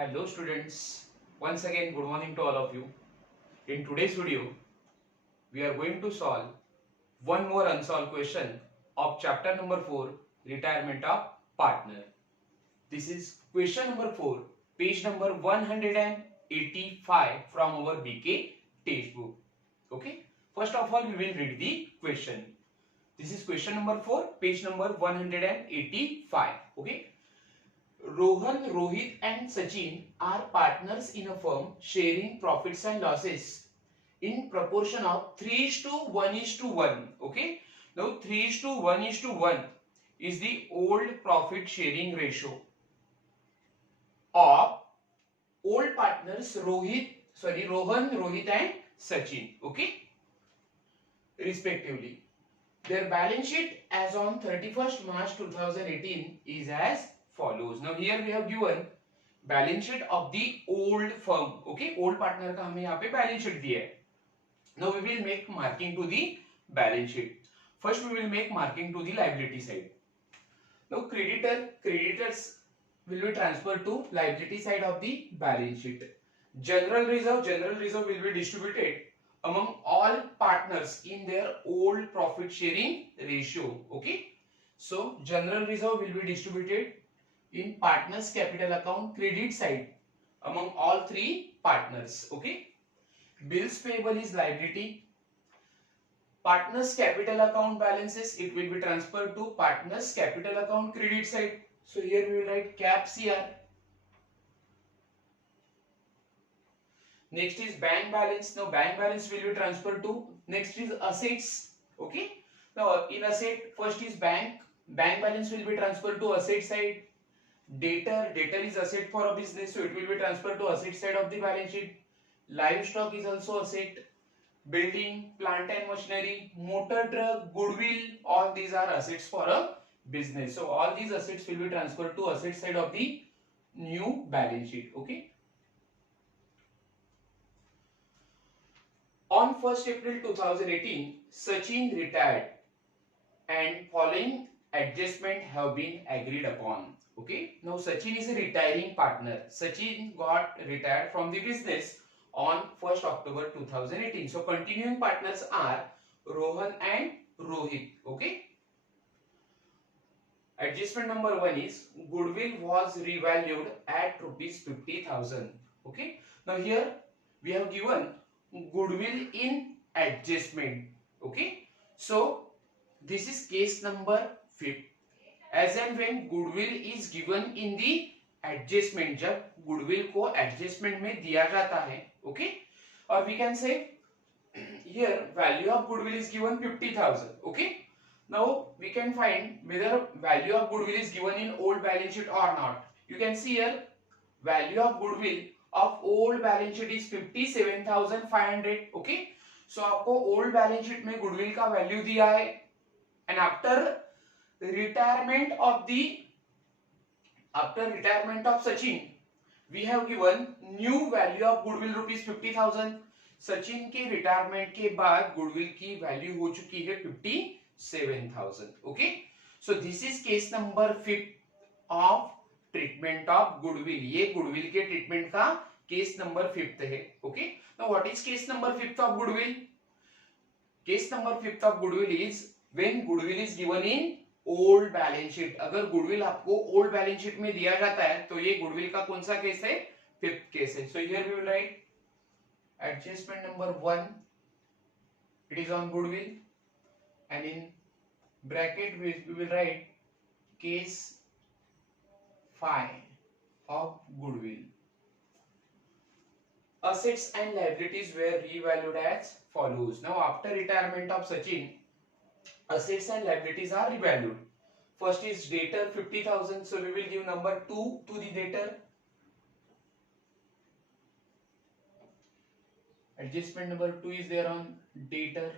Hello students, once again good morning to all of you. In today's video, we are going to solve one more unsolved question of chapter number 4, retirement of partner. This is question number 4, page number 185 from our BK textbook. Okay, first of all we will read the question. This is question number 4, page number 185. Okay. Rohan, Rohit and Sachin are partners in a firm sharing profits and losses in proportion of 3:1:1. Okay. Now 3:1:1 is the old profit sharing ratio of old partners Rohan, Rohit and Sachin. Okay. Respectively. Their balance sheet as on 31st March 2018 is as follows. Now here we have given balance sheet of the old firm. Okay, old partner का हमें यहाँ पे balance sheet दिया है. Now we will make marking to the balance sheet. First we will make marking to the liability side. Now creditors will be transferred to liability side of the balance sheet. General reserve will be distributed among all partners in their old profit sharing ratio. Okay, so general reserve will be distributed in partners capital account credit side among all three partners. Okay, bills payable is liability. Partners capital account balances, it will be transferred to partners capital account credit side. So here we will write cap CR. Next is bank balance. Now bank balance will be transferred to. Next is assets. Okay. Now in asset, first is bank balance will be transferred to asset side. Debtor is asset for a business, so it will be transferred to asset side of the balance sheet. Livestock is also asset. Building, plant and machinery, motor truck, goodwill, all these are assets for a business. So all these assets will be transferred to asset side of the new balance sheet. Okay. On 1st April 2018, Sachin retired and following adjustment have been agreed upon. Okay. Now Sachin is a retiring partner. Sachin got retired from the business on 1st October 2018. So continuing partners are Rohan and Rohit. Okay. Adjustment number 1 is goodwill was revalued at rupees 50,000. Okay. Now here we have given goodwill in adjustment. Okay. So this is case number 5. As and when goodwill is given in the adjustment, जब goodwill को adjustment में दिया जाता है, okay, or we can say here value of goodwill is given 50,000. Okay. Now we can find whether value of goodwill is given in old balance sheet or not. You can see here value of goodwill of old balance sheet is 57,500. Okay. So आपको old balance sheet में goodwill का value दिया है, and after retirement of Sachin, we have given new value of goodwill rupees 50,000. Sachin के retirement के बाद goodwill की value हो चुकी है 57,000. Okay, so this is case number 5 of treatment of goodwill. ये गुडविल के ट्रीटमेंट का केस नंबर 5 है. Okay, now what is case number 5 of goodwill? Case number 5 of goodwill is when goodwill is given in old balance sheet. अगर goodwill आपको old balance sheet में दिया जाता है तो ये गुडविल का कौन सा केस है? 5th केस है. So here we will write adjustment number 1, it is on goodwill, and in bracket we will write case 5 of goodwill. Assets and liabilities were revalued as follows. Now after retirement of Sachin, assets and liabilities are revalued. First is debtor 50,000, so we will give number 2 to the debtor. Adjustment number 2 is there on debtor.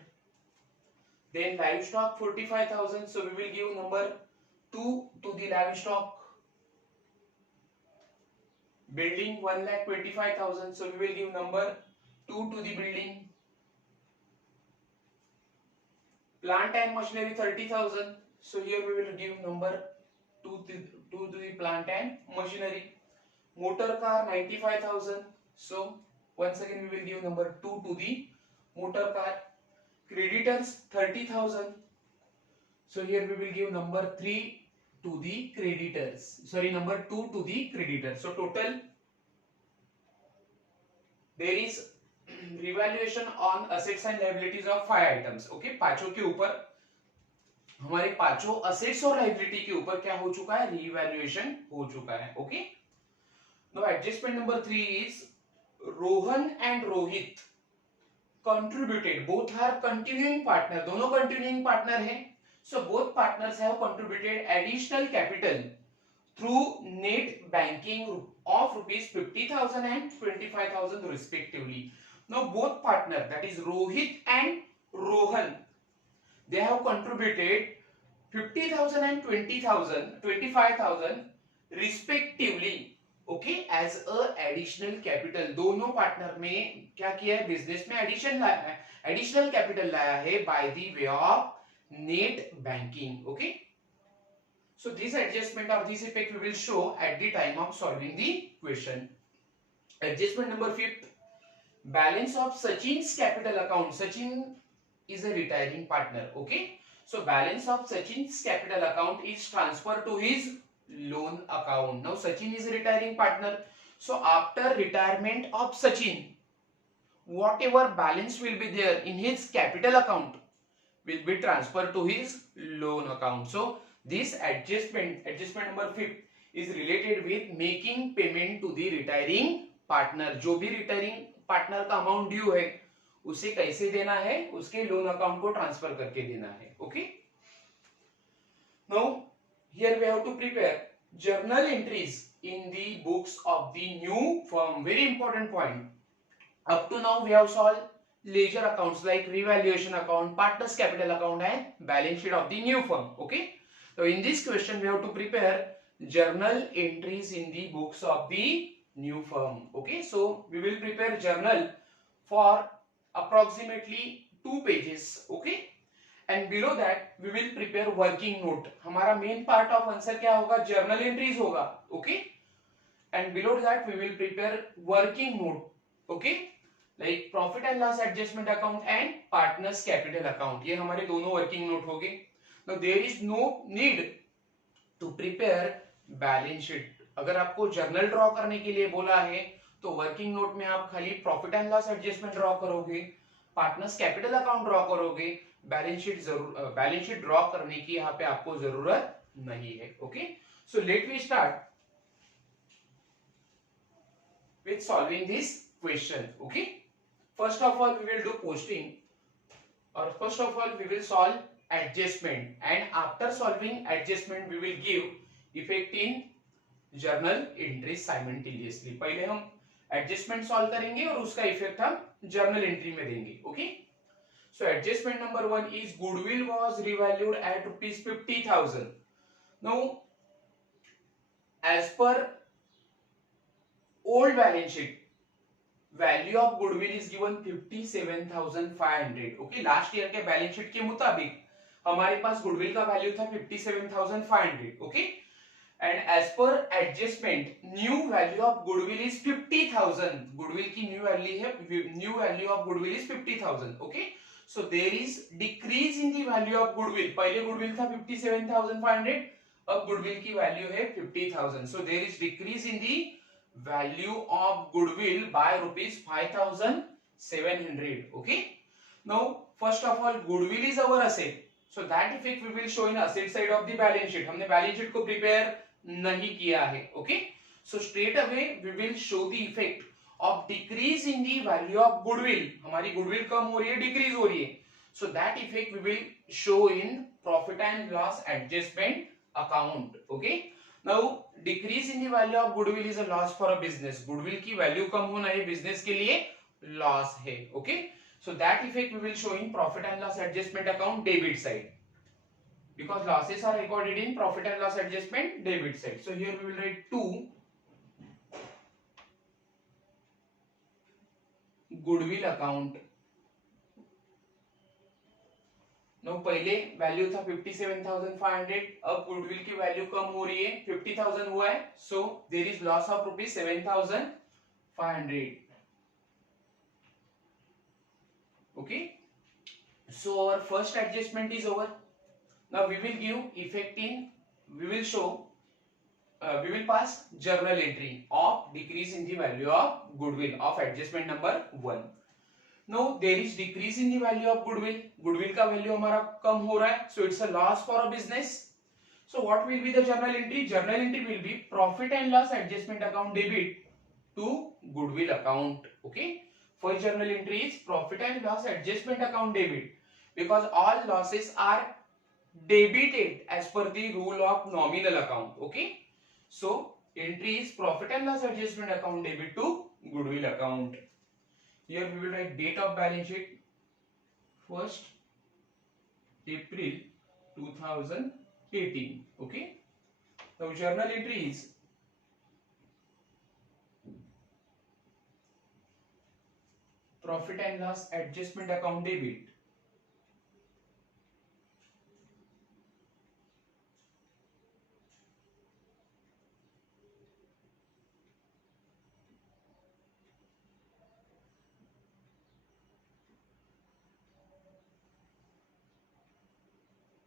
Then livestock 45,000, so we will give number 2 to the livestock. Building 1,25,000, so we will give number 2 to the building. Plant and machinery 30,000, so here we will give number 2 to the plant and machinery. motor car 95,000. So once again we will give number 2 to the motor car. Creditors 30,000. So here we will give number 3 to the creditors. Sorry, number 2 to the creditors. So total there is revaluation on assets and liabilities of 5 items. Okay, पांचों के ऊपर हमारे पांचों assets और liability के ऊपर क्या हो चुका है, रिवैल्यूएशन हो चुका है. Okay, now adjustment number 3 is Rohan and Rohit contributed, both are continuing partner, दोनों continuing partner हैं. So both partners have contributed additional capital through net banking of rupees 50,000 and 25,000 respectively. Now both partner, that is Rohit and Rohan, they have contributed 50,000 and 20,000, 25,000 respectively. Okay, as a additional capital. दोनों partner में क्या किया है, business में addition लाया है, additional capital लाया है by the way of net banking. Okay, so this adjustment और this effect we will show at the time of solving the question. Adjustment number 5, balance of Sachin's capital account. Sachin is a retiring partner. Okay, so balance of Sachin's capital account is transferred to his loan account. Now Sachin is a retiring partner, so after retirement of Sachin, whatever balance will be there in his capital account will be transferred to his loan account. So this adjustment number 5 is related with making payment to the retiring partner. जो भी retiring partner का amount due है उसे कैसे देना है, उसके loan account को ट्रांसफर करके देना है. Okay, now here we have to prepare journal entries in the books of the new firm. Very important point. Up to now we have solve ledger accounts like revaluation account, partners capital account and balance sheet of the new firm. Okay, so in this question we have to prepare journal entries in the books of the new firm. Okay, so we will prepare journal for approximately 2 pages. Okay, and below that we will prepare working note. हमारा main part of answer क्या होगा, journal entries होगा. Okay, and below that we will prepare working note. Okay, like profit and loss adjustment account and partners capital account. ये हमारे दोनों working note होंगे. Now there is no need to prepare balance sheet. अगर आपको journal draw करने के लिए बोला है तो वर्किंग नोट में आप खाली profit and loss adjustment draw करोगे, पार्टनर्स कैपिटल अकाउंट ड्रॉ करोगे, बैलेंस शीट ड्रॉ करने की यहाँ पे आपको जरूरत नहीं है. Okay, so let we start with solving this question. Okay, first of all we will do posting और first of all we will solve adjustment and after solving adjustment we will give effect in journal entry simultaneously. पहले हम adjustment solve करेंगे और उसका effect हम journal entry में देंगे. Okay, so adjustment number 1 is goodwill was revalued at rupees 50,000. Now as per old balance sheet value of goodwill is given 57,500. Okay, last year के balance sheet के मुताबिक हमारे पास गुडविल का वैल्यू था 57,500. Okay, and as per adjustment new value of goodwill is 50,000. goodwill की new value of goodwill is 50,000. okay, so there is decrease in the value of goodwill. पहले goodwill था 57,500, अब goodwill की value है 50,000. so there is decrease in the value of goodwill by rupees 5,700. okay, now first of all goodwill is our asset, so that effect we will show in asset side of the balance sheet. हमने balance sheet को prepare नहीं किया है. Okay, so straight away we will show the effect of decrease in the value of goodwill. हमारी goodwill कम हो रही है, डिक्रीज हो रही है, so that effect we will show in profit and loss adjustment account. Okay, now decrease in the value of goodwill is a loss for a business. Goodwill की value कम होना है बिजनेस के लिए लॉस है. Okay, so that effect we will show in profit and loss adjustment account debit side, because losses are recorded in profit and loss adjustment debit side. So here we will write 2 goodwill account no पहले value था 57,500, अब goodwill की value कम हो रही है, 50,000 हुआ है, so there is loss of rupees 7,500. Okay, so our first adjustment is over. Now we will give effect in, we will show, we will pass journal entry of decrease in the value of goodwill of adjustment number 1. Now there is decrease in the value of goodwill. Goodwill का value हमारा कम हो रहा है, so it's a loss for a business. So what will be the journal entry? Journal entry will be profit and loss adjustment account debit to goodwill account. Okay, first journal entry is profit and loss adjustment account debit, because all losses are debited as per the rule of nominal account. Okay, so entry is profit and loss adjustment account debit to goodwill account. Here we will write date of balance sheet 1st April 2018. Okay, now journal entry is profit and loss adjustment account debit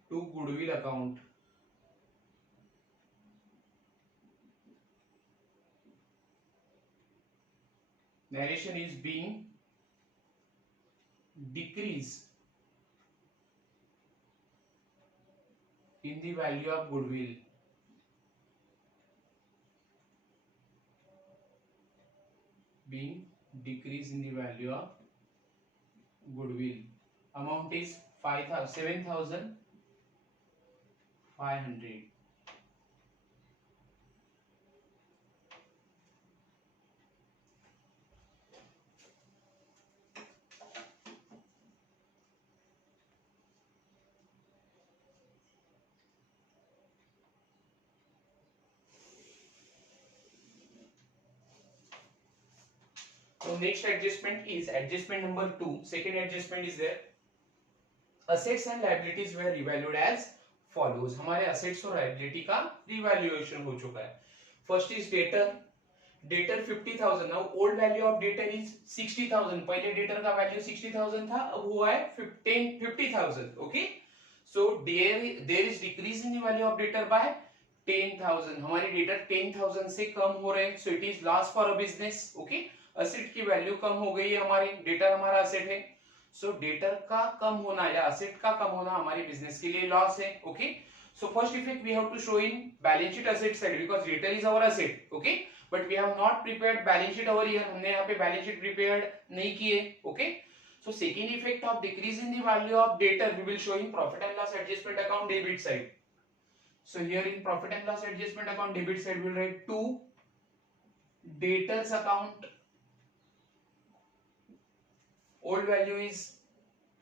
to goodwill account. Narration is being decrease in the value of goodwill being decrease in the value of goodwill. Amount is 7,500. So next adjustment is adjustment number 2. Second adjustment is there. Assets and liabilities were revalued as follows. हमारे assets और liability का revaluation हो चुका है. First is debtor. Debtor 50,000. Now old value of debtor is 60,000. पहले debtor का value 60,000 था, अब हुआ है 50,000. Okay. So there is decrease in the value of debtor by 10,000. हमारे debtor 10,000 से कम हो रहे हैं, so it is loss for a business. Okay. Asset की value कम हो गई है हमारी, debtor हमारा asset है, so debtor का कम होना या asset का कम होना हमारे business के लिए loss है. Okay. So first effect we have to show in balance sheet asset side, because debtor is our asset. Okay. But we have not prepared balance sheet over here. हमने यहाँ पे balance sheet prepared नहीं किए. Okay. So second effect of decrease in the value of debtor we will show in profit and loss adjustment account debit side. So here in profit and loss adjustment account debit side we will write to debtors account. Old value is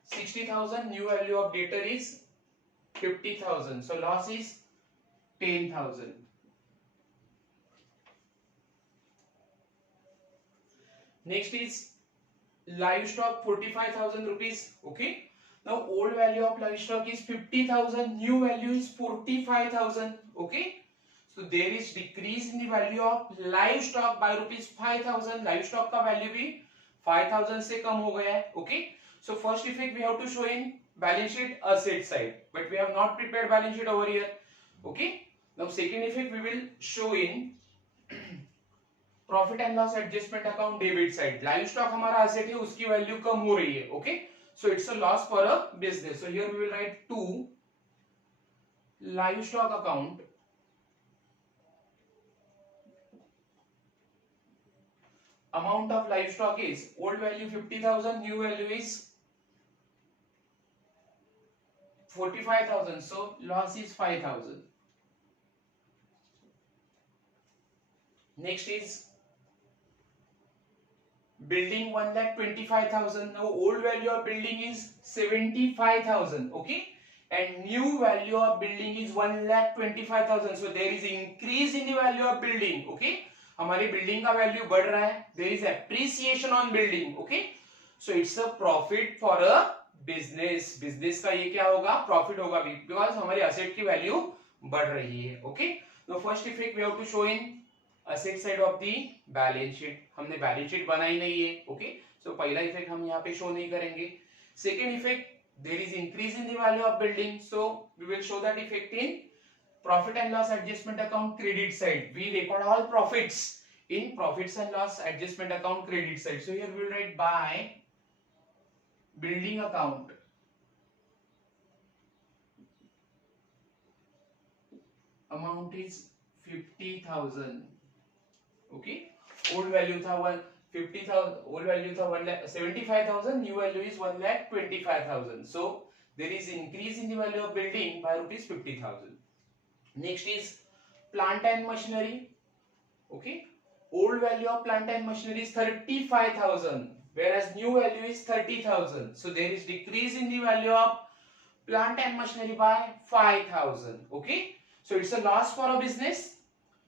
60,000, new value of debtor is 50,000. So loss is 10,000. Next is livestock 45,000 rupees. Okay. Now old value of livestock is 50,000, new value is 45,000. Okay. So there is decrease in the value of livestock by rupees 5,000. Livestock का value भी 5,000 से कम हो गया है. Okay. So first effect we have to show in balance sheet asset side, but we have not prepared balance sheet over here. Okay. Now second effect we will show in profit and loss adjustment account debit side. Livestock हमारा asset है, उसकी value कम हो रही है. Okay. So it's a loss for a business. So here we will write to livestock account. Amount of livestock is old value 50,000, new value is 45,000. So loss is 5,000. Next is building 1,25,000. Now old value of building is 75,000. Okay. And new value of building is 1,25,000. So there is increase in the value of building. Okay. हमारी building का value बढ़ रहा है, there is appreciation on building. Okay. So it's a profit for a business का ये क्या होगा, profit होगा, बिकॉज हमारी असेट की वैल्यू बढ़ रही है। ओके, तो first effect we have to show in asset side of the balance sheet. हमने बैलेंस शीट बनाई नहीं है। ओके, सो पहला इफेक्ट हम यहाँ पे शो नहीं करेंगे। Second effect, there is increase in the value of building, so we will show that effect in profit and loss adjustment account credit side. We record all profits in profits and loss adjustment account credit side. So here we will write by building account amount is 50,000. Okay, old value था 50,000, old value था 1,75,000, new value is 1,25,000. So there is increase in the value of building by rupees 50,000. Next is plant and machinery. Okay, old value of plant and machinery is 35,000, whereas new value is 30,000. So there is decrease in the value of plant and machinery by 5,000. Okay, so it's a loss for a business,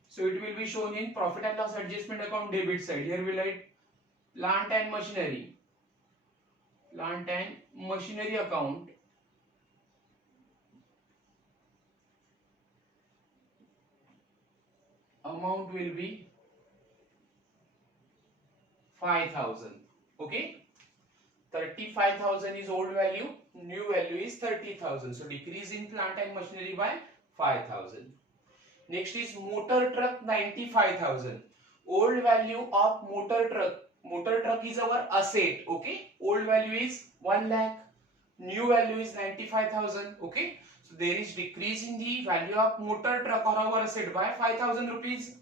so it will be shown in profit and loss adjustment account debit side. Here we write plant and machinery account amount will be 5,000. Okay, 35,000 is old value, new value is 30,000. So decrease in plant and machinery by 5,000. Next is motor truck 95,000. Old value of motor truck. Motor truck is our asset. Okay, old value is 1 lakh, new value is 95,000. Okay, so there is decrease in the value of motor truck or our asset by 5,000 rupees.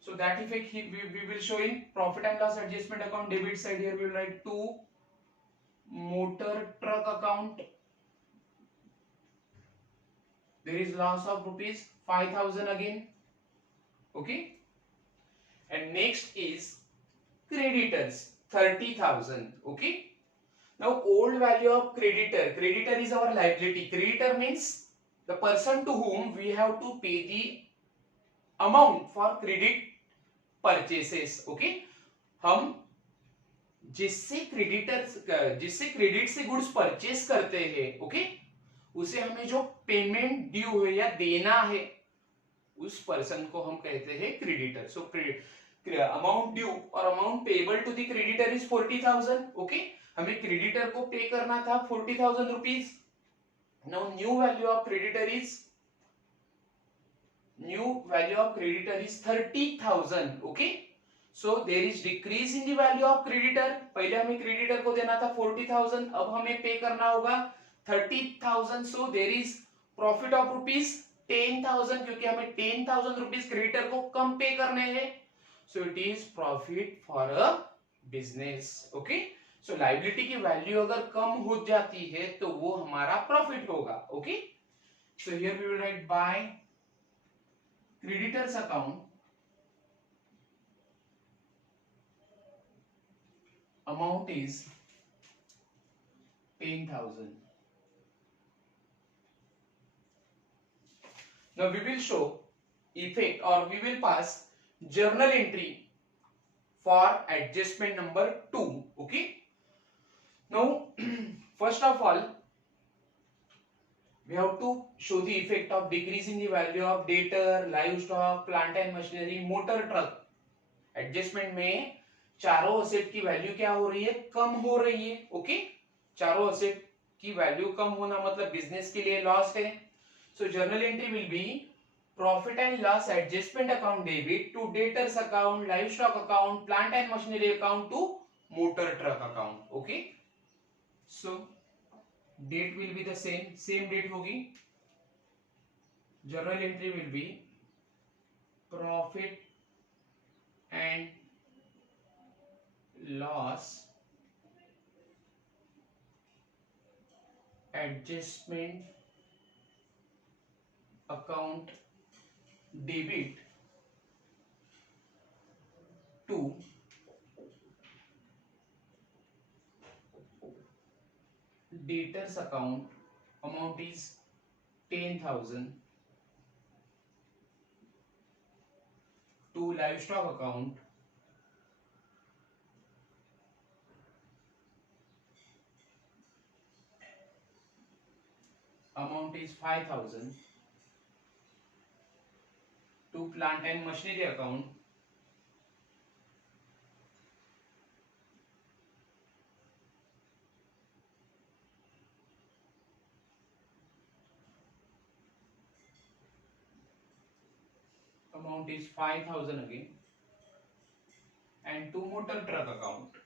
So that effect we will show in profit and loss adjustment account debit side. Here we will write to motor truck account. There is loss of rupees 5,000 again. Okay, and next is creditors 30,000. Okay, now old value of creditor is our liability. Creditor means the person to whom we have to pay the amount for credit purchases. Okay, हम जिससे credit से goods purchase करते हैं, okay, उसे हमें जो payment due है या देना है, उस पर्सन को हम कहते हैं क्रेडिटर. सो अमाउंट ड्यू और amount payable to the creditor is 40,000. Okay, हमें क्रेडिटर को पे करना था 40,000 rupees. Now new value of creditor is 30,000. Okay, so there is decrease in the value of creditor. पहले हमें क्रेडिटर को देना था 40,000, अब हमें पे करना होगा 30,000. So there is profit of rupees 10,000, क्योंकि हमें 10,000 रुपीज क्रेडिटर को कम पे करने हैं. So it is profit for a business. Okay, so liability की वैल्यू अगर कम हो जाती है तो वो हमारा प्रॉफिट होगा. Okay, so here we will write by creditors account amount is 10,000. Now we will show effect, or we will pass journal entry for adjustment number 2. Okay, now first of all we have to show the effect of decrease in the value of debtor, livestock, plant and machinery, motor truck. Adjustment में चारों asset की value क्या हो रही है, कम हो रही है. ओके, चारों असेट की वैल्यू कम होना मतलब बिजनेस के लिए लॉस है. So journal entry will be profit and loss adjustment account debit to debtors account, livestock account, plant and machinery account to motor truck account. Okay, so date will be the same date होगी. Journal entry will be profit and loss adjustment account debit to debtors account, amount is 10,000, to livestock account amount is 5,000 to plant and machinery account, amount is 5,000 again, and to motor truck account,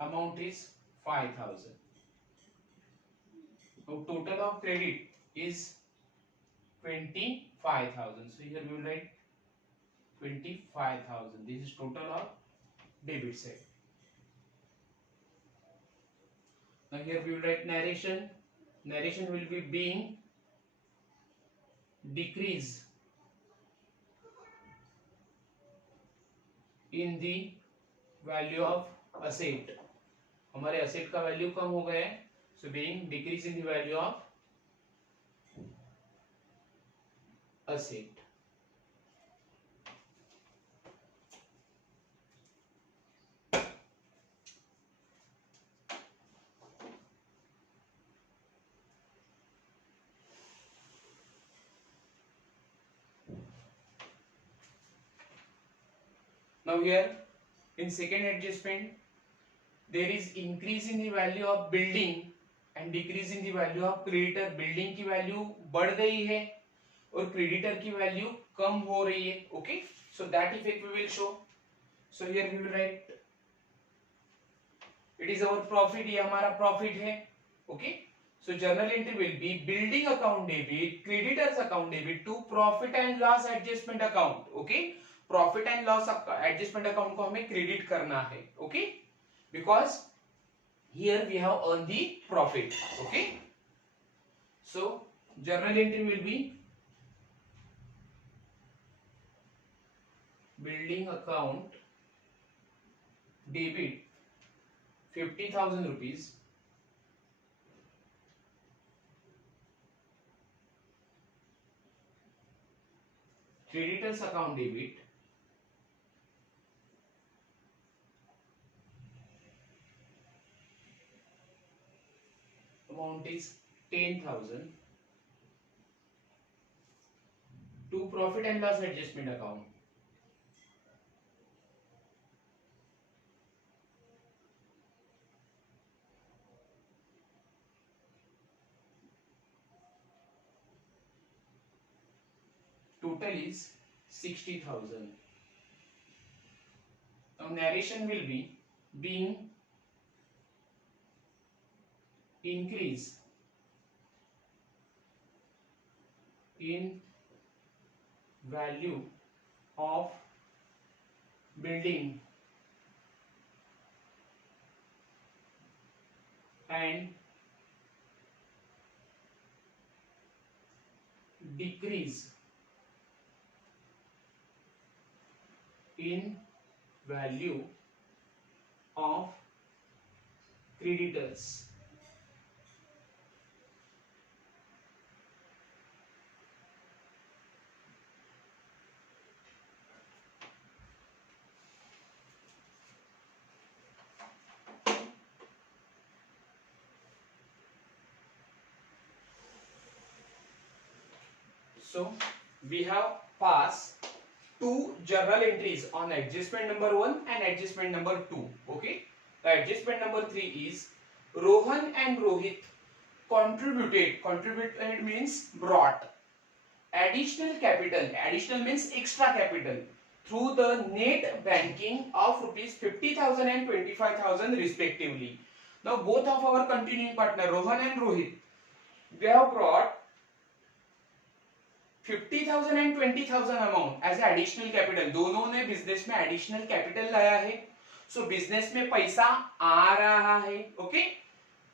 amount is 5,000. So total of credit is 25,000. So here we will write 25,000. This is total of debit side. Now here we will write narration. Narration will be being decrease in the value of asset. हमारे asset का value कम हो गया है, so being decrease in the value of asset. Now here in second adjustment there is increase in the value of building and decrease in the value of creditor. Building की value बढ़ गई है और creditor की value कम हो रही है. Okay, so that effect we will show. So here we will write it is our profit. ये हमारा profit है. Okay, so journal entry will be building account debit, creditors account debit to profit and loss adjustment account. Okay, profit and loss adjustment account को हमें credit करना है. Okay, because here we have earn the profit. Okay, so journal entry will be building account debit 50,000 rupees, creditors account debit amount is 10,000 to profit and loss adjustment account. Total is 60,000. Now narration will be being increase in value of building and decrease in value of creditors. So we have passed two journal entries on adjustment number 1 and adjustment number 2. Okay, the adjustment number 3 is Rohan and Rohit contributed means brought additional capital. Additional means extra capital through the net banking of rupees 50,000 and 25,000 respectively. Now both of our continuing partner Rohan and Rohit, they have brought 50,000 and 20,000 amount as additional capital. दोनों ने business में additional capital लाया है. सो business में पैसा आ रहा है. Okay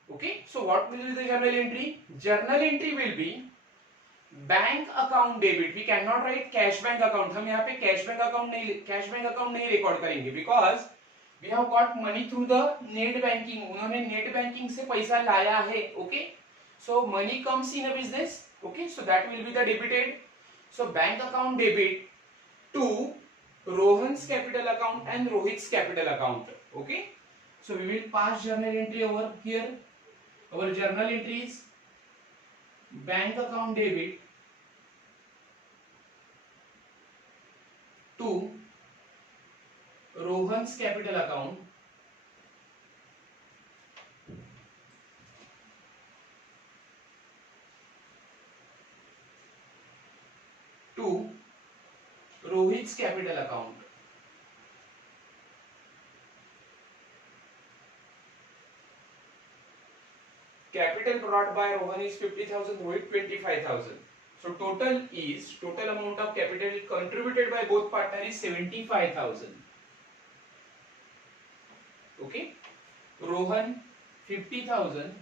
okay, so what will be the journal entry? Journal entry will be bank account debit. We can not write cash bank account. हम यहाँ पे कैश बैंक अकाउंट नहीं रिकॉर्ड करेंगे because we have got money through the net banking. उन्होंने net banking से पैसा लाया है. Okay, so money comes in a business. Okay, so that will be the debited. So bank account debit to Rohan's capital account and Rohit's capital account. Okay, so we will pass journal entry over here. Our journal entry is bank account debit to Rohan's capital account to Rohit's capital account. Capital brought by Rohan is 50,000, Rohit 25,000. So total amount of capital contributed by both partners is 75,000. Okay, Rohan 50,000,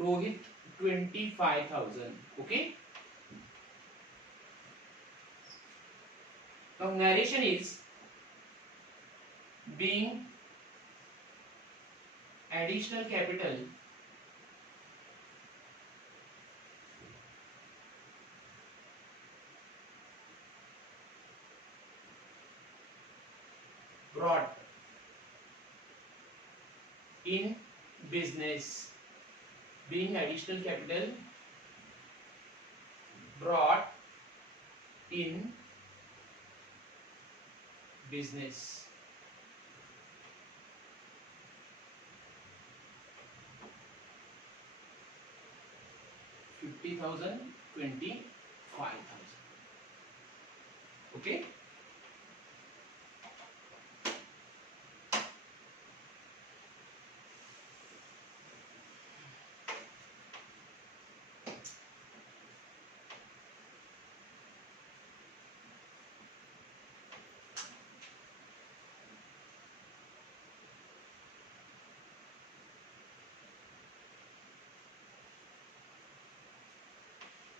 Rohit 25,000. Okay. Now narration is being additional capital brought in business, being additional capital brought in business. $50,000, $25,000. Okay.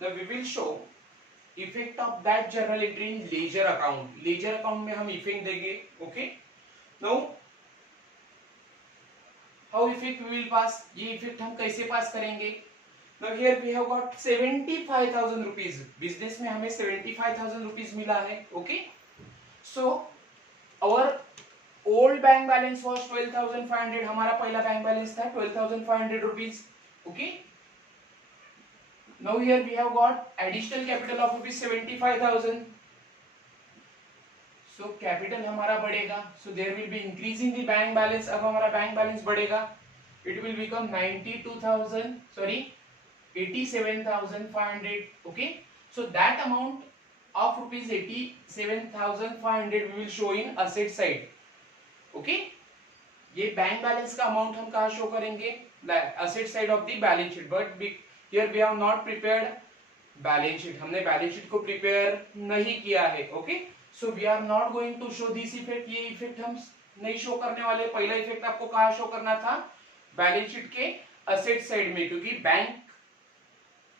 Now we will show effect of that journal entry in ledger account. Ledger account में हम effect देंगे. Okay. Now how effect we will pass? ये effect हम कैसे pass करेंगे? Now here we have got 75,000 rupees. Business में हमें 75,000 rupees मिला है. Okay. So our old bank balance was 12,500. हमारा पहला bank balance था 12,500 rupees. Okay. Now here we have got additional capital of rupees 75,000. So capital हमारा बढ़ेगा. So there will be increasing the bank balance. अब हमारा bank balance बढ़ेगा. It will become 92,000. Sorry, 87,500. Okay. So that amount of rupees 87,500 we will show in asset side. Okay. ये bank balance का amount हम कहाँ show करेंगे? Asset side of the balance sheet. But here we have not prepared balance sheet. हमने balance sheet को prepare नहीं किया है. Okay. So we are not going to show this effect. ये effect हम नहीं शो करने वाले. पहला effect आपको कहाँ शो करना था? बैलेंस शीट के asset side में, क्योंकि बैंक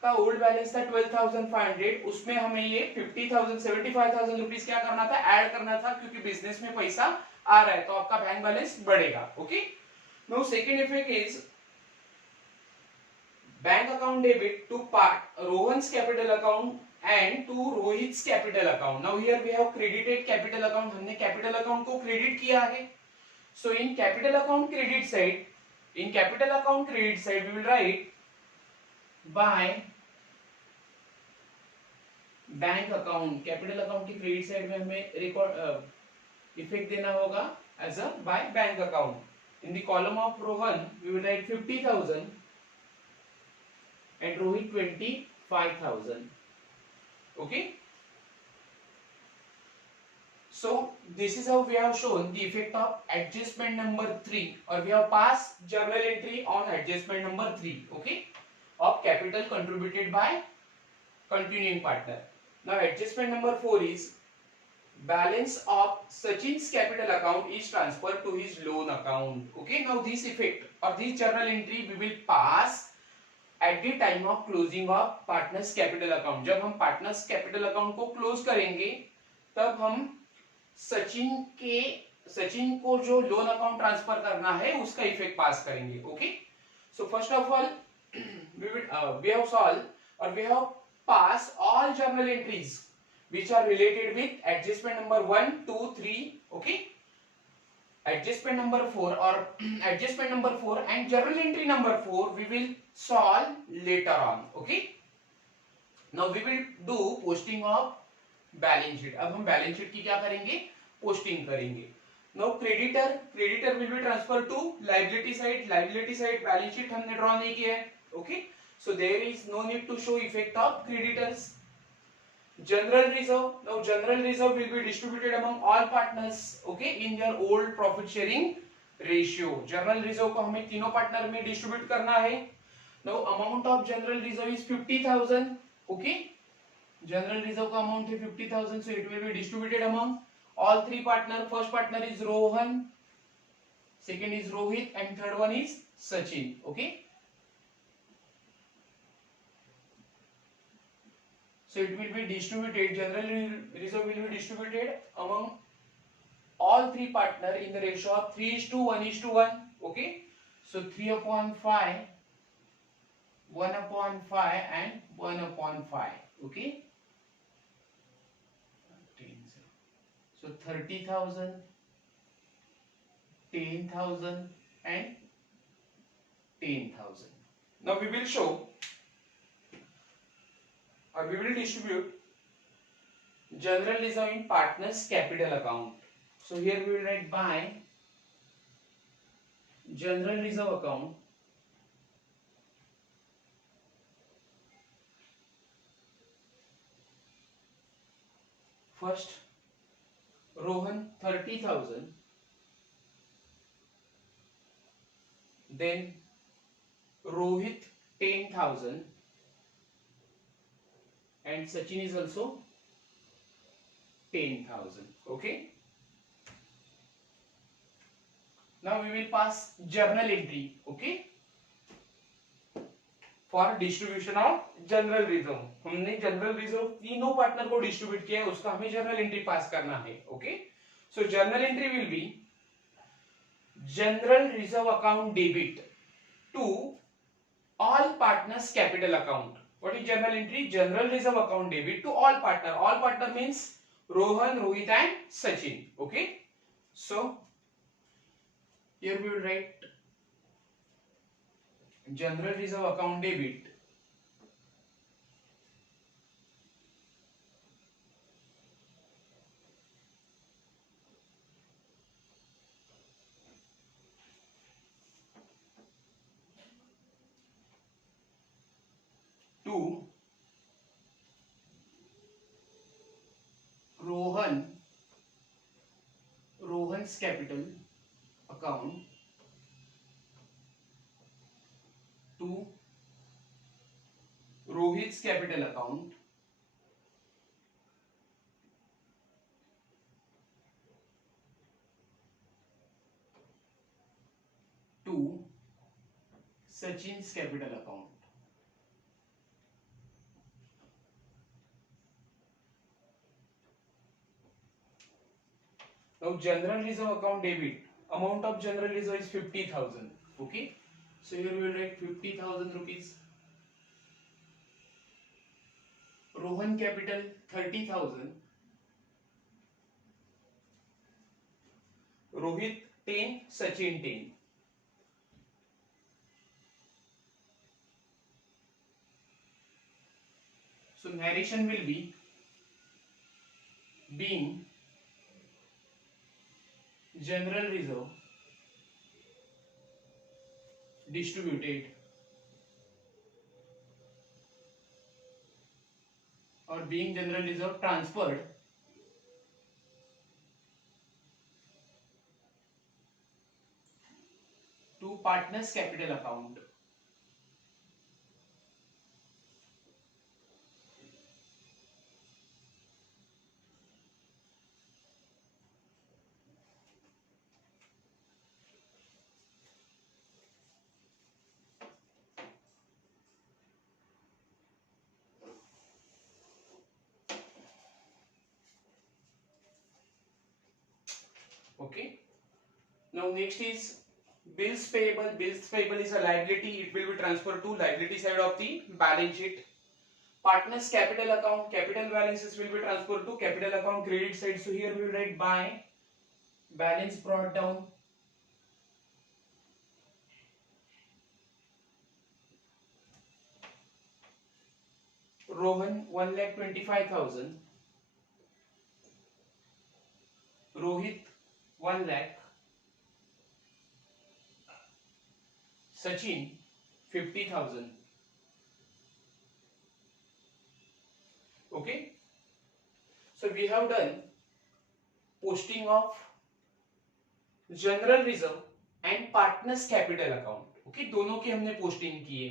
का ओल्ड बैलेंस था 12,500, उसमें हमें ये 50,000 75,000 रुपीस क्या करना था? ऐड करना था, क्योंकि बिजनेस में पैसा आ रहा है तो आपका बैंक बैलेंस बढ़ेगा. Okay. Now second effect is bank account debit to part Rohan's capital account and to Rohit's capital account. Now here we have credited capital account. हमने कैपिटल अकाउंट को क्रेडिट किया है. So in capital account credit side, in capital account credit side we will write by bank account. Capital account की credit side में हमें record effect देना होगा as a bye bank account. In the column of Rohan we will write 50,000 and Rohit 25,000. Okay. So this is how we have shown the effect of adjustment number 3, or we have passed journal entry on adjustment number 3. Okay, of capital contributed by continuing partner. Now adjustment number 4 is balance of Sachin's capital account is transferred to his loan account. Okay, now this effect or this journal entry we will pass at the time of closing of partners capital account. जब हम partners capital account को close करेंगे तब हम सचिन को जो loan account transfer करना है उसका इफेक्ट पास करेंगे. Okay. So first of all we have solved or we have passed all journal entries which are related with adjustment number 1, 2, 3. Okay, adjustment number 4 or adjustment number 4 and journal entry number 4 we will solve later on. Okay, now we will do posting of balance sheet. अब हम balance sheet की क्या करेंगे, posting करेंगे. Now creditor will be transfer to liability side. Liability side balance sheet हमने draw नहीं किया है. Okay, so there is no need to show effect of creditors. General reserve, now general reserve will be distributed among all partners. Okay, in their old profit sharing ratio. General reserve को हमें तीनों partner में distribute करना है. Now amount of general reserve is 50,000. Okay, general reserve का amount है 50,000, so it will be distributed among all three partner. First partner is Rohan, second is Rohit, and third one is Sachin. Okay, so it will be distributed. General reserve will be distributed among all three partner in the ratio of 3:1:1. Okay, so 3/5, 1/5, and 1/5. Okay. So 30,000, 10,000 and 10,000. Now we will show or we will distribute general reserve in partners capital account. So here we will write by general reserve account first Rohan 30,000, then Rohit 10,000, and Sachin is also 10,000. Okay, now we will pass journal entry. Okay, for distribution of general reserve. हमने general reserve तीनों partner को distribute किया है, उसका हमें journal entry pass करना है. Okay, so journal entry will be general reserve account debit to all partners capital account. What is journal entry? General reserve account debit to all partner. All partner means Rohan, Rohit and Sachin. Okay, so here we will write general reserve account debit to Rohan's capital account to Rohit's capital account to Sachin's capital account. Now general reserve account debit, amount of general reserve is 50,000. Okay, so here we will write 50,000 rupees. Rohan capital 30,000. Rohit 10, Sachin 10. So narration will be being general reserve distributed or being general reserve transferred to partners capital account. Okay, now next is bills payable. Bills payable is a liability. It will be transferred to liability side of the balance sheet. Partners capital account, capital balances will be transferred to capital account credit side. So here we will write by balance brought down. Rohan 1,25,000. Rohit 1 lakh. Sachin 50,000. Okay. So we have done posting of general reserve and partners capital account. Okay, दोनों की हमने posting की है.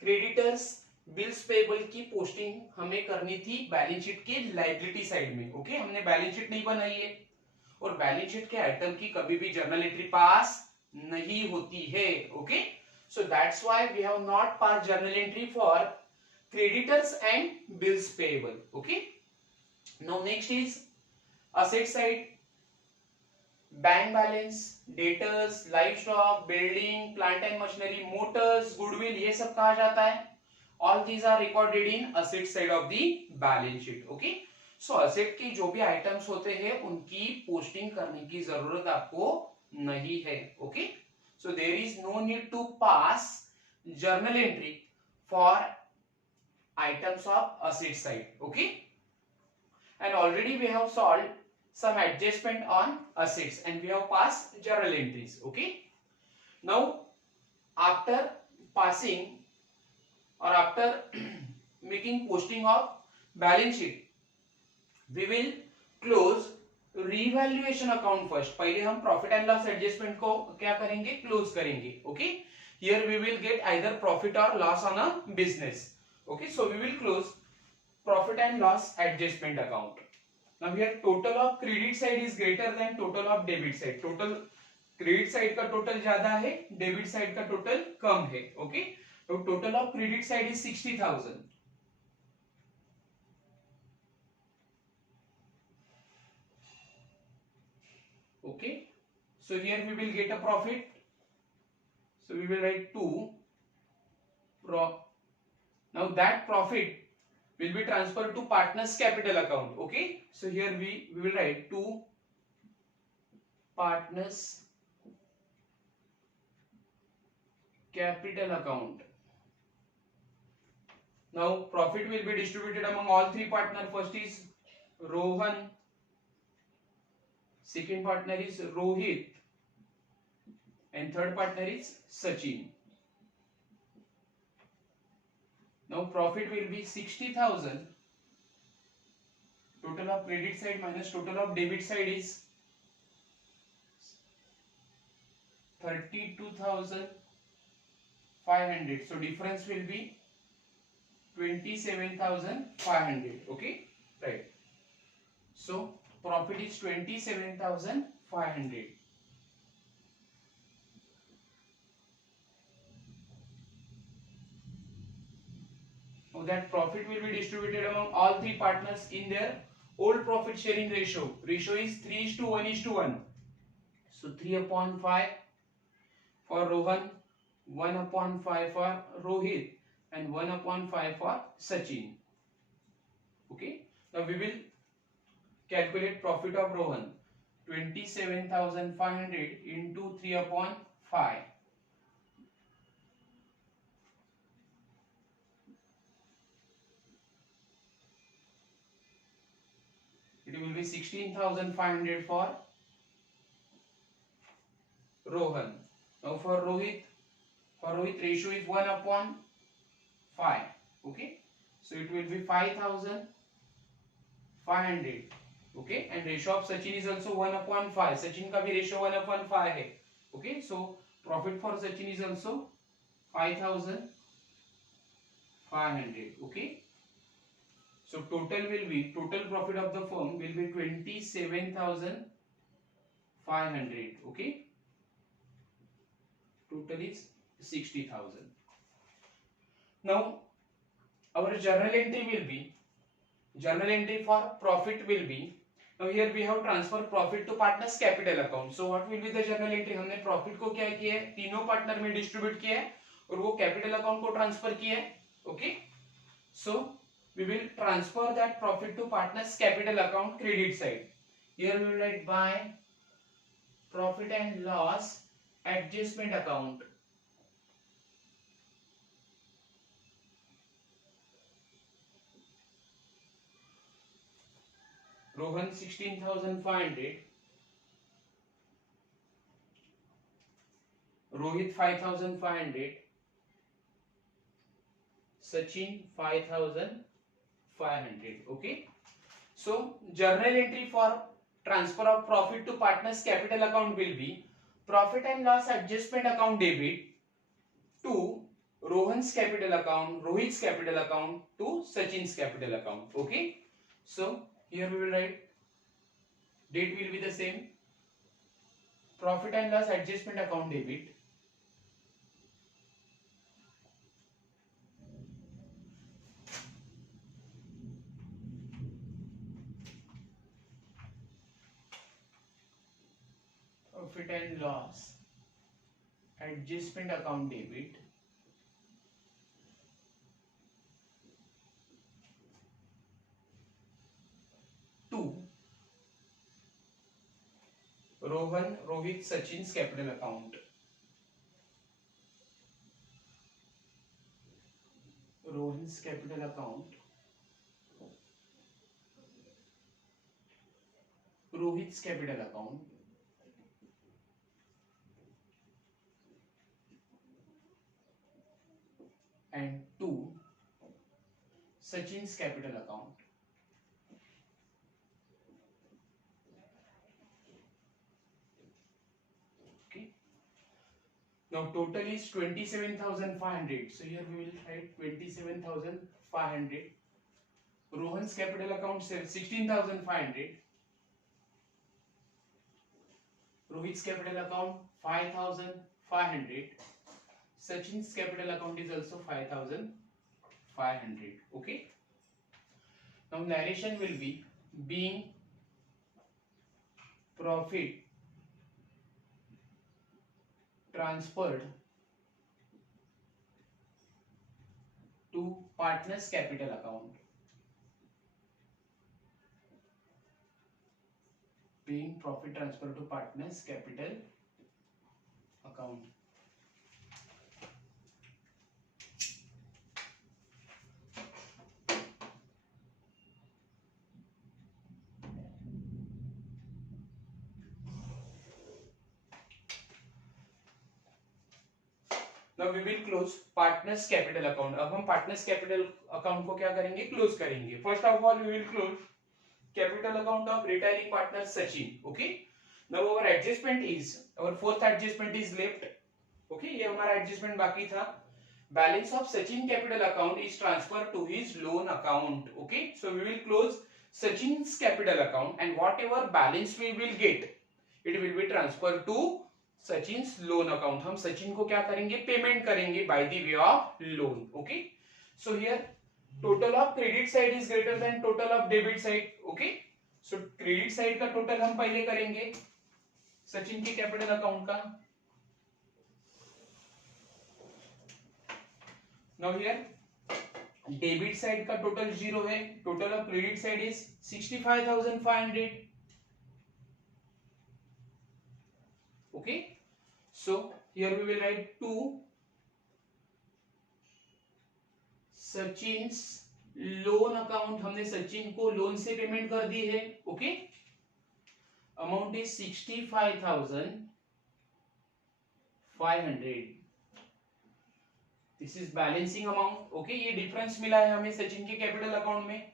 Creditors bills payable की posting हमें करनी थी balance sheet के लायबिलिटी साइड में. ओके, हमने बैलेंस शीट नहीं बनाई है और बैलेंस शीट के आइटम की कभी भी जर्नल एंट्री पास नहीं होती है. Okay, so that's why we have not pass journal entry for creditors and bills payable. Okay, now next is asset side. Bank balance, debtors, live stock, building, plant and machinery, motors, goodwill, ये सब कहा जाता है. All these are recorded in asset side of the balance sheet. Okay, so asset की जो भी items होते हैं उनकी पोस्टिंग करने की जरूरत आपको नहीं है. Okay, so there is no need to pass journal entry for items of asset side. Okay, and already we have solved some adjustment on assets and we have passed journal entries. Okay, now after passing or after making posting of balance sheet, we will close revaluation account first. पहले हम profit and loss adjustment को क्या करेंगे, close करेंगे. Okay, here we will get either profit or loss on a business. Okay, so we will close profit and loss adjustment account. Now here total of credit side is greater than total of debit side. Total credit side का total ज्यादा है, debit side का total कम है. Okay, तो total of credit side is 60,000. Okay, so here we will get a profit. So we will write 2 now that profit will be transferred to partners capital account. Okay, so here we will write to partners capital account. Now profit will be distributed among all three partners. First is Rohan, second partner is Rohit, and third partner is Sachin. Now profit will be 60,000. Total of credit side minus total of debit side is 32,500. So difference will be 27,500. Okay, right. So profit is 27,500. That profit will be distributed among all three partners in their old profit sharing ratio. Ratio is 3:1:1. So 3/5 for Rohan, 1/5 for Rohit, and 1/5 for Sachin. Okay, now we will calculate profit of Rohan. 27,500 into 3/5. It will be 16,500 for Rohan. Now for Rohit ratio is 1/5. Okay, so it will be 5,500. Okay, and ratio of Sachin is also 1/5. Sachin का भी ratio 1/5 है. Okay, so profit for Sachin is also 5,500. Okay, so total profit of the firm will be 27,500. Okay, total is 60,000. Now our journal entry for profit will be, now here we have transfer profit to partners capital account. So what will be the journal entry? हमने profit को क्या किया है, तीनों partner में distribute किया है और वो कैपिटल अकाउंट को ट्रांसफर किया है. Okay, so we will transfer that profit to partners capital account credit side. Here we will write by profit and loss adjustment account. Rohan 16,500, Rohit 5,500, Sachin 5,500. Okay. So journal entry for transfer of profit to partners capital account will be profit and loss adjustment account debit to Rohan's capital account, Rohit's capital account to Sachin's capital account. Okay. So here we will write date will be the same. Profit and loss adjustment account debit profit and loss adjustment account debit to Rohan, Rohit, Sachin's capital account. Rohan's capital account, Rohit's capital account, and to Sachin's capital account. Okay. Now total is 27,500. So here we will write 27,500. Rohan's capital account 16,500. Rohit's capital account 5,500. Sachin's capital account is also 5,500. Okay. Now narration will be being profit transferred to partners capital account. Being profit transferred to partners capital account. Now we will close partners capital account. अब हम partners capital account को क्या करेंगे? Close करेंगे. First of all, we will close capital account of retiring partner Sachin. Okay. Now our adjustment is our fourth adjustment is left. Okay. ये हमारा adjustment बाकी था. Balance of Sachin capital account is transferred to his loan account. Okay. So we will close Sachin's capital account and whatever balance we will get, it will be transferred to Sachin's loan account. हम सचिन को क्या करेंगे? Payment करेंगे by the way of loan. Okay. So here total of credit side is greater than total of debit side. Okay. So credit side का total हम पहले करेंगे सचिन के कैपिटल अकाउंट का. Now here डेबिट साइड का total 0 है. Total of credit side is 65,500. Okay. So here we will write to Sachin's loan account. हमने सचिन को लोन से पेमेंट कर दी है. Okay. Amount is 65,500. This is balancing amount. Okay. ये difference मिला है हमें सचिन के कैपिटल अकाउंट में.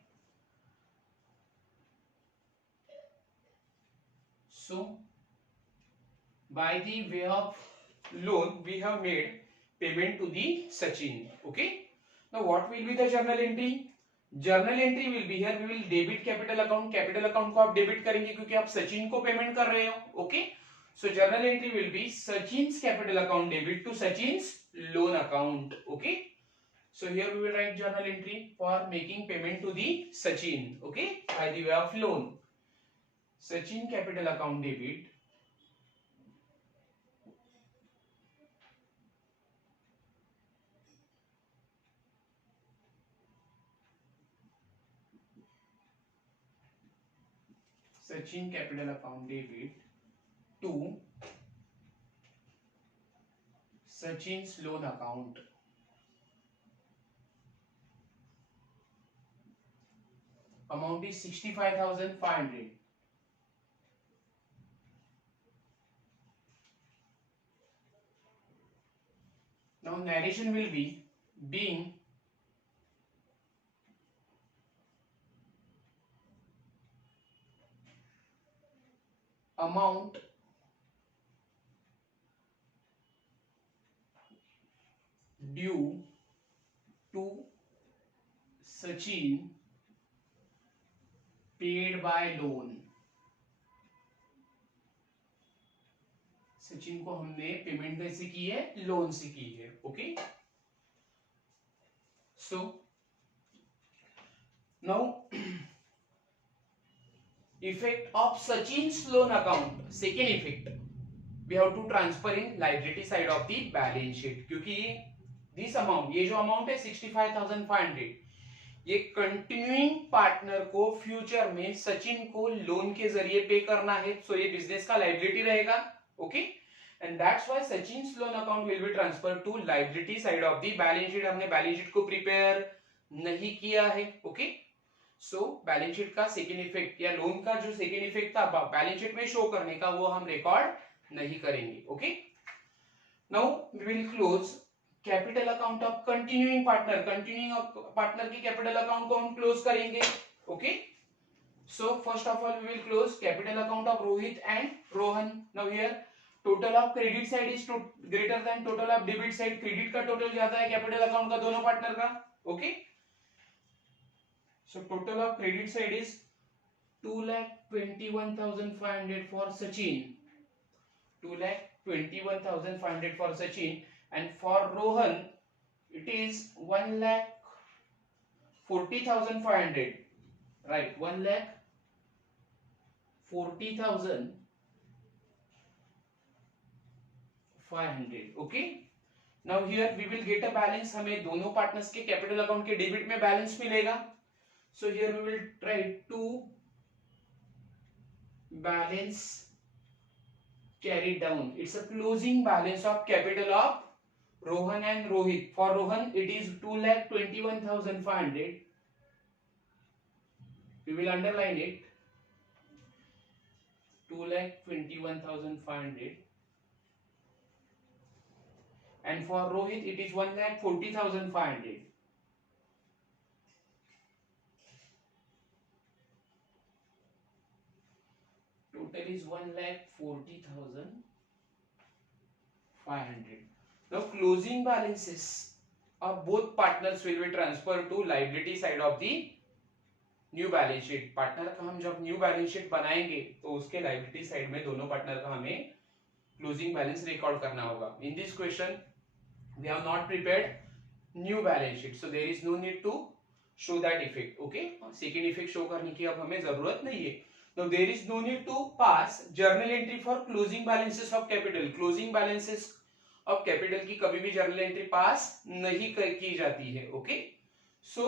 सो by the way of loan we have made payment to the Sachin. Okay. Now what will be the journal entry? Journal entry will be here we will debit capital account. Capital account को आप debit करेंगे क्योंकि आप सचिन को payment कर रहे हो. Okay. So journal entry will be Sachin's capital account debit to Sachin's loan account. Okay. So here we will write journal entry for making payment to the Sachin. Okay. By the way of loan. Sachin capital account debit Sachin capital account debit to Sachin's loan account. Amount is 65,500. Now narration will be being amount due to Sachin paid by loan. Sachin को हमने payment कैसे की है? Loan से की है. Okay, so now effect of Sachin's loan account. Second effect, we have to transfer in liability side of the balance sheet, क्योंकि this amount, ये जो amount है 65,500, ये कंटिन्यूइंग पार्टनर को फ्यूचर में सचिन को लोन के जरिए पे करना है. सो ये बिजनेस का लाइबिलिटी रहेगा. Okay, and that's why Sachin's loan account will be transfer to liability side of the balance sheet. हमने बैलेंस शीट को प्रिपेयर नहीं किया है. ओके, सो बैलेंस शीट का सेकेंड इफेक्ट या लोन का जो सेकेंड इफेक्ट था बैलेंस शीट में शो करने का, वो हम रिकॉर्ड नहीं करेंगे. Okay, now we will close capital account of continuing partner. Continuing partner की कैपिटल अकाउंट को हम क्लोज करेंगे. Okay, so first of all we will close capital account of Rohit and Rohan. Now here total of credit side is greater than total of debit side. Credit का total ज्यादा है capital account का दोनों partner का. Okay, so total of credit side is 2,21,500 for Sachin, 2,21,500 for Sachin, and for Rohan it is 1,40,500, right? 1,40,500. okay, now here we will get a balance. हमें दोनों partners के capital account के debit में balance मिलेगा. So here we will try to balance carried down. It's a closing balance of capital of Rohan and Rohit. For Rohan it is 2,21,500. We will underline it. 2,21,500. And for Rohit it is 1,40,500. Total is 1,40,500. Now closing balances of both partners will be transferred to liability side of the new balance sheet. Partner का हम जब new balance sheet बनाएंगे तो उसके liability side में दोनों partner का हमें क्लोजिंग बैलेंस रिकॉर्ड करना होगा. In this question we have not prepared new balance sheet, so there is no need to show that effect. okay, second effect show करने की अब हमें जरूरत नहीं है. Now there is no need to pass journal entry for closing balances of capital. Closing balances of capital की कभी भी journal entry pass नहीं की जाती है. okay, so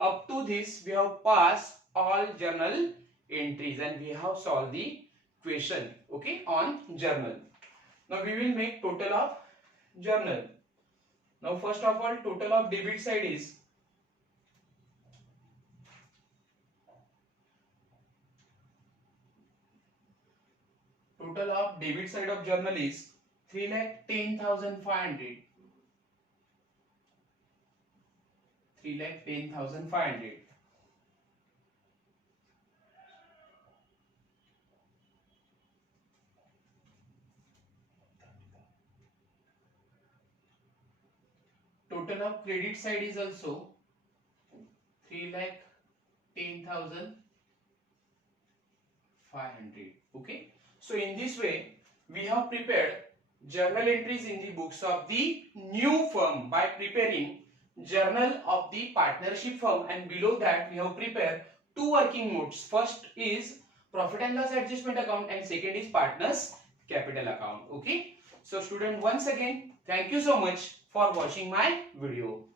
up to this we have passed all journal entries and we have solved the question. okay, on journal. Now we will make total of journal. Now first of all total of debit side is total of debit side of journal is 3,10,500. 3,10,500. Total of credit side is also 3,10,500. okay, so in this way we have prepared journal entries in the books of the new firm by preparing journal of the partnership firm, and below that we have prepared two working notes. First is profit and loss adjustment account and second is partners capital account. okay, so student, once again thank you so much for watching my video.